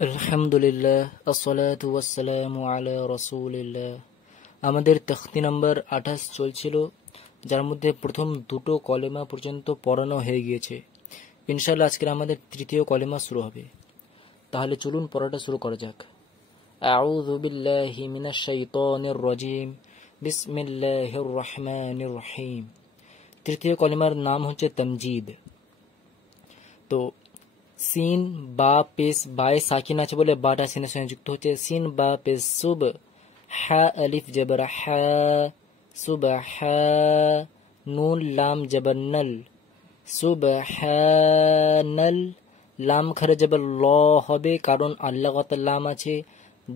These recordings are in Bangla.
আলহামদুলিল্লাহ আসসালাতু ওয়াসসালামু আলা রাসূলিল্লাহ। আমাদের তখতি নম্বর 28 চলছিল, যার মধ্যে প্রথম দুটো কলেমা পর্যন্ত পড়ানো হয়ে গিয়েছে। ইনশাআল্লাহ আজকে আমাদের তৃতীয় কলেমা শুরু হবে। তাহলে চলুন পড়াটা শুরু করা যাক। আউযু বিল্লাহি মিনাশ শাইতানির রাজিম, বিসমিল্লাহির রহমানির রহিম। তৃতীয় কলেমার নাম হচ্ছে তামজিদ। তো সিন বা পেশ বায়ে সাকিন আছে বলে বাটা সিনের সঙ্গে যুক্ত হচ্ছে। সিন বা পেশ সুব, হা আলিফ জবর হা, সুবহা, নুন লাম জবর নল, সুবহানাল। লাম খারে জবর ল হবে, কারণ আল্লাহগত লাম আছে,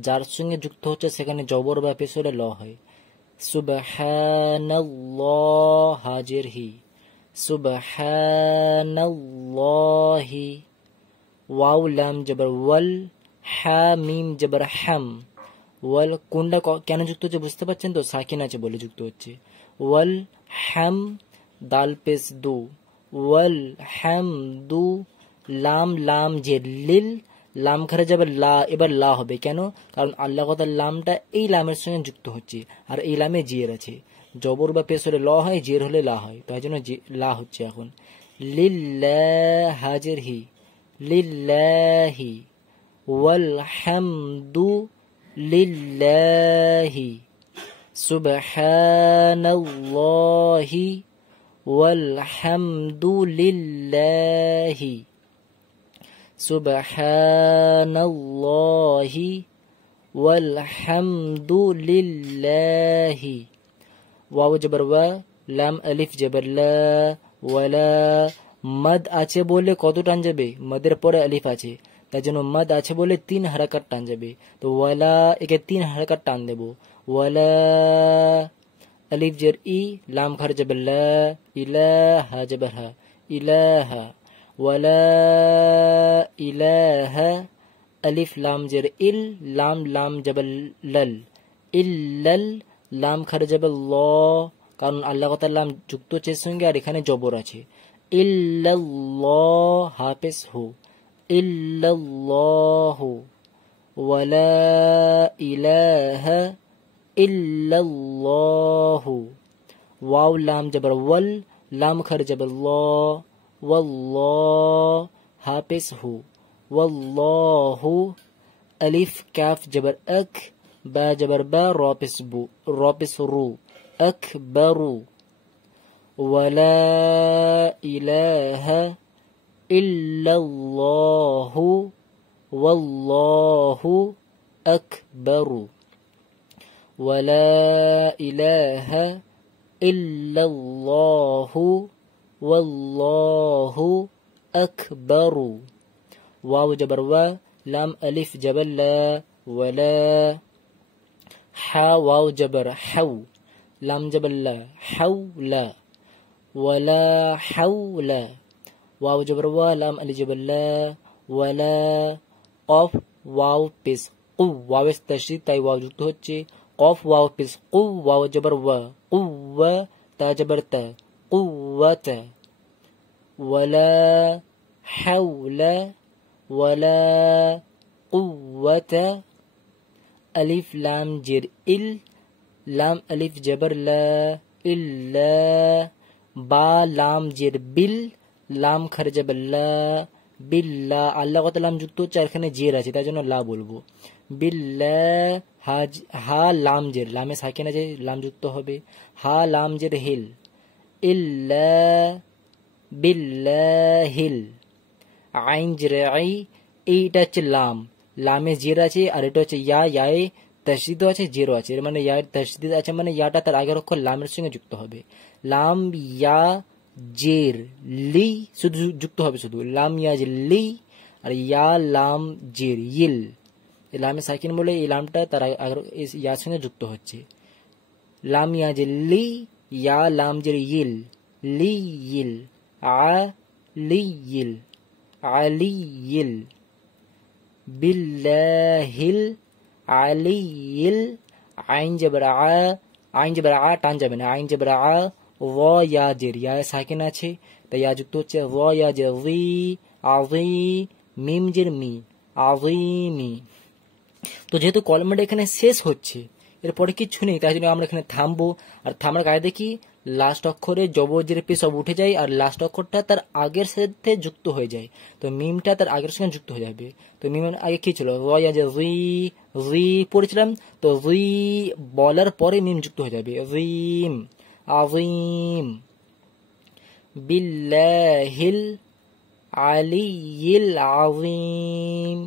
যার সঙ্গে যুক্ত হচ্ছে সেখানে জবর বা পেশ হলে ল হয়। সুবহানাল্লাহ হাজির হি, সুবহানাল্লাহি। ওয়াও লাম জবর ওয়াল, হা মিম জবর হাম। ওয়াল কোনটা কেন যুক্ত হচ্ছে বুঝতে পারছেন তো, সাকিন আছে বলে যুক্ত হচ্ছে। ওয়াল হাম, দাল পেশ দু, ওয়াল হাম দু। লাম লাম জের লিল, লাম খারে যাবে লা, এবার লা হবে কেন, কারণ আল্লাহ কথা লামটা এই লামের সঙ্গে যুক্ত হচ্ছে, আর এই লামে জের আছে। জবর বা পেশ হলে ল হয়, জের হলে লা হয়, তাই জন্য লা হচ্ছে এখন। লিল্লাহ হাজির হি, লিল্লাহি। ওয়াল হামদু লিল্লাহি, সুবহানাল্লাহি ওয়াল হামদু লিল্লাহি, সুবহানাল্লাহি ওয়াল হামদু লিল্লাহি। ওয়াও জবর ওয়া, লাম আলিফ জবর লা, ওয়ালা। মদ আছে বলে কত টান যাবে, মদের পরে আলিফ আছে, তার জন্য মদ আছে বলে 3 হারাকাত টান যাবে। তো ওয়ালা একে 3 হারাকাত টান দেব। ওয়ালা আলিফ জের ই, লাম খার জবর লা, ইলাহা জবর হা, ইলাহা। ওয়ালা ইলাহা, আলিফ লাম জের ইল, লাম লাম জবর লল, ইল্লাল। লাম খার জবর ল, কারণ আল্লাহ তাআলা লাম যুক্ত হচ্ছে সঙ্গে, আর এখানে জবর আছে। ইল্লাল্লাহ হাফেজ হু, ইল্লাল্লাহু। ওয়ালা ইলাহা ইল্লাল্লাহু। ওয়াও লাম জবর ওয়াল, লাম খার জবর ল, ওয়াল্লাহ হাফেজ হু, ওয়াল্লাহু। আলিফ কাফ জবর আক, বা জবর বা, র পেশ বু, র পেশ রু, আকবারু। ওয়ালা ইলাহা ইল্লাল্লাহু ওয়াল্লাহু আকবারু। ওয়ালা ইলাহা ইল্লাল্লাহু ওয়াল্লাহু আকবারু। ওয়াও জবর ওয়া, লাম আলিফ জবর লা, ওয়ালা। হা ওয়াও জবর হাউ, লাম জবর লা, হাউলা। ওয়ালা হাউলা। ওয়াও জবর ওয়া, লাম আলিফ জবর লা, ওয়ালা। কফ ওয়াও পেশ কু, ওয়াওয়ের তাশদীদ তাই ওয়াও যুক্ত হচ্ছে। কফ ওয়াও পেশ কু, ওয়াও জবর ওয়া, কুওয়া, তা জবর তা, কুওয়াতা। ওয়ালা হাওলা ওয়ালা কুওয়াতা। আলিফ লাম জের ইল, লাম আলিফ জবর লা, ইল্লা। বা লাম জের বিল, লাম খার জবর লা, বিল্লা। আল্লাহ কত লাম যুক্ত হচ্ছে, আর এখানে জের আছে, তাই জন্য লা বলবো। বিল্লা হা লাম জের, লামে সাকিন আছে, লাম যুক্ত হবে। হা লাম জের হিল, ইল্লা বিল্লাহিল। আইন জের আই, এইটা হচ্ছে লাম, লামে জের আছে, আর এটা হচ্ছে ইয়া, ইয়ায়ে তাশদীদ আছে, জেরও আছে, এর মানে ইয়ার তাশদীদ আছে, মানে ইয়াটা তার আগের অক্ষর লামের সঙ্গে যুক্ত হবে। লাম ইয়া জের লি শুধু যুক্ত হবে, শুধু লাম ইয়া জের লি, আর ইয়া লাম জের ইল। লামে সাকিন বলে এই লামটা তার আগের ইয়ার সঙ্গে যুক্ত হচ্ছে। লাম ইয়া জের লি, ইয়া লাম জের ইল, লি ইল। আ লি ইল, আলিইল। বিল্লাহিল আলিইল। আইন জবর আ, আইন জবর আ টান যাবে না, আইন জবর আ। ওয়া ইয়া জের, ইয়া সাকিন আছে তাই ইয়া যুক্ত হচ্ছে। ওয়া ইয়া জের জি, আজি। মিম জের মি, আযীমি। তো যেহেতু কলমাটা এখানে শেষ হচ্ছে, এরপরে কিচ্ছু নেই, তাই জন্য আমরা এখানে থামবো। আর থামার কায়দা কি, লাস্ট অক্ষরে জবর জের পেশ সব উঠে যায় আর লাস্ট অক্ষরটা তার আগের সাথে যুক্ত হয়ে যায়। তো মিমটা তার আগের সঙ্গে যুক্ত হয়ে যাবে। তো মিমের আগে কি ছিল, রি পড়েছিলাম, তো রি বলার পরে মিম যুক্ত হয়ে যাবে, রিম আযীম। বিল্লাহিল আলিয়্যিল আযীম।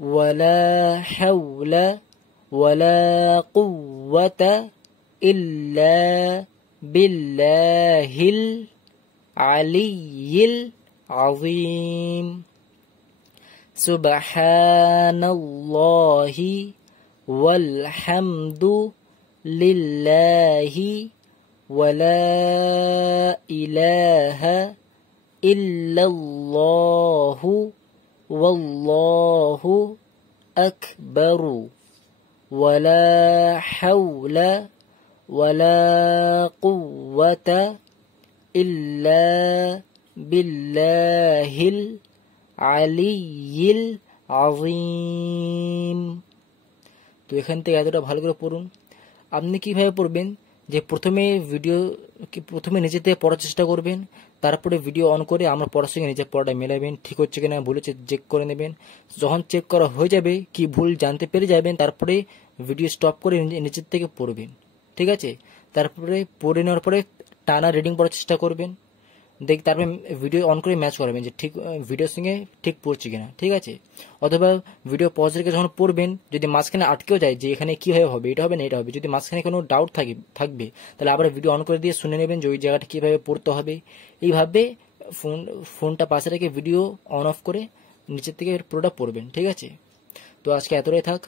ওয়ালা হাওলা ওয়ালা কুওয়াতা ইল্লা বিল্লাহিল আলিয়্যিল আযীম। সুবহানাল্লাহি ওয়াল হামদু লিল্লাহি ওয়ালা ইলাহা ইল্লাল্লাহু ওয়াল্লাহু আকবারু। ওয়ালা হাওলা ওয়ালা কুওয়াতা ইল্লা বিল্লাহিল আলিয়্যিল আযীম। তো এখান থেকে এতটা ভালো করে পড়ুন। আপনি কিভাবে পড়বেন, যে প্রথমে নিজে থেকে পড়ার চেষ্টা করবেন, তারপরে ভিডিও অন করে আমার পড়ার সঙ্গে নিজের পড়াটা মেলাবেন, ঠিক হচ্ছে কিনা ভুল হচ্ছে চেক করে নেবেন। যখন চেক করা হয়ে যাবে, কি ভুল জানতে পেরে যাবেন, তারপরে ভিডিও স্টপ করে নিজের থেকে পড়বেন, ঠিক আছে। তারপরে পড়ে নেওয়ার পরে টানা রিডিং পড়ার চেষ্টা করবেন, তারপরে ভিডিও অন করে ম্যাচ করাবেন যে ঠিক ভিডিওর সঙ্গে ঠিক পড়ছি কিনা, ঠিক আছে। অথবা ভিডিও পজ রেখে যখন পড়বেন, যদি মাঝখানে আটকেও যায় যে এখানে কি হবে, এটা হবে না এটা হবে, যদি মাঝখানে কোনো ডাউট থাকবে তাহলে আবার ভিডিও অন করে দিয়ে শুনে নেবেন যে ওই জায়গাটা কিভাবে পড়তে হবে। এইভাবে ফোনটা পাশে রেখে ভিডিও অন অফ করে নিচের থেকে পুরোটা পড়বেন, ঠিক আছে। তো আজকে এতটাই থাক।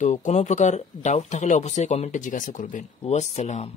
তো কোনো প্রকার ডাউট থাকলে অবশ্যই কমেন্টে জিজ্ঞাসা করবেন। ওয়াসসালাম।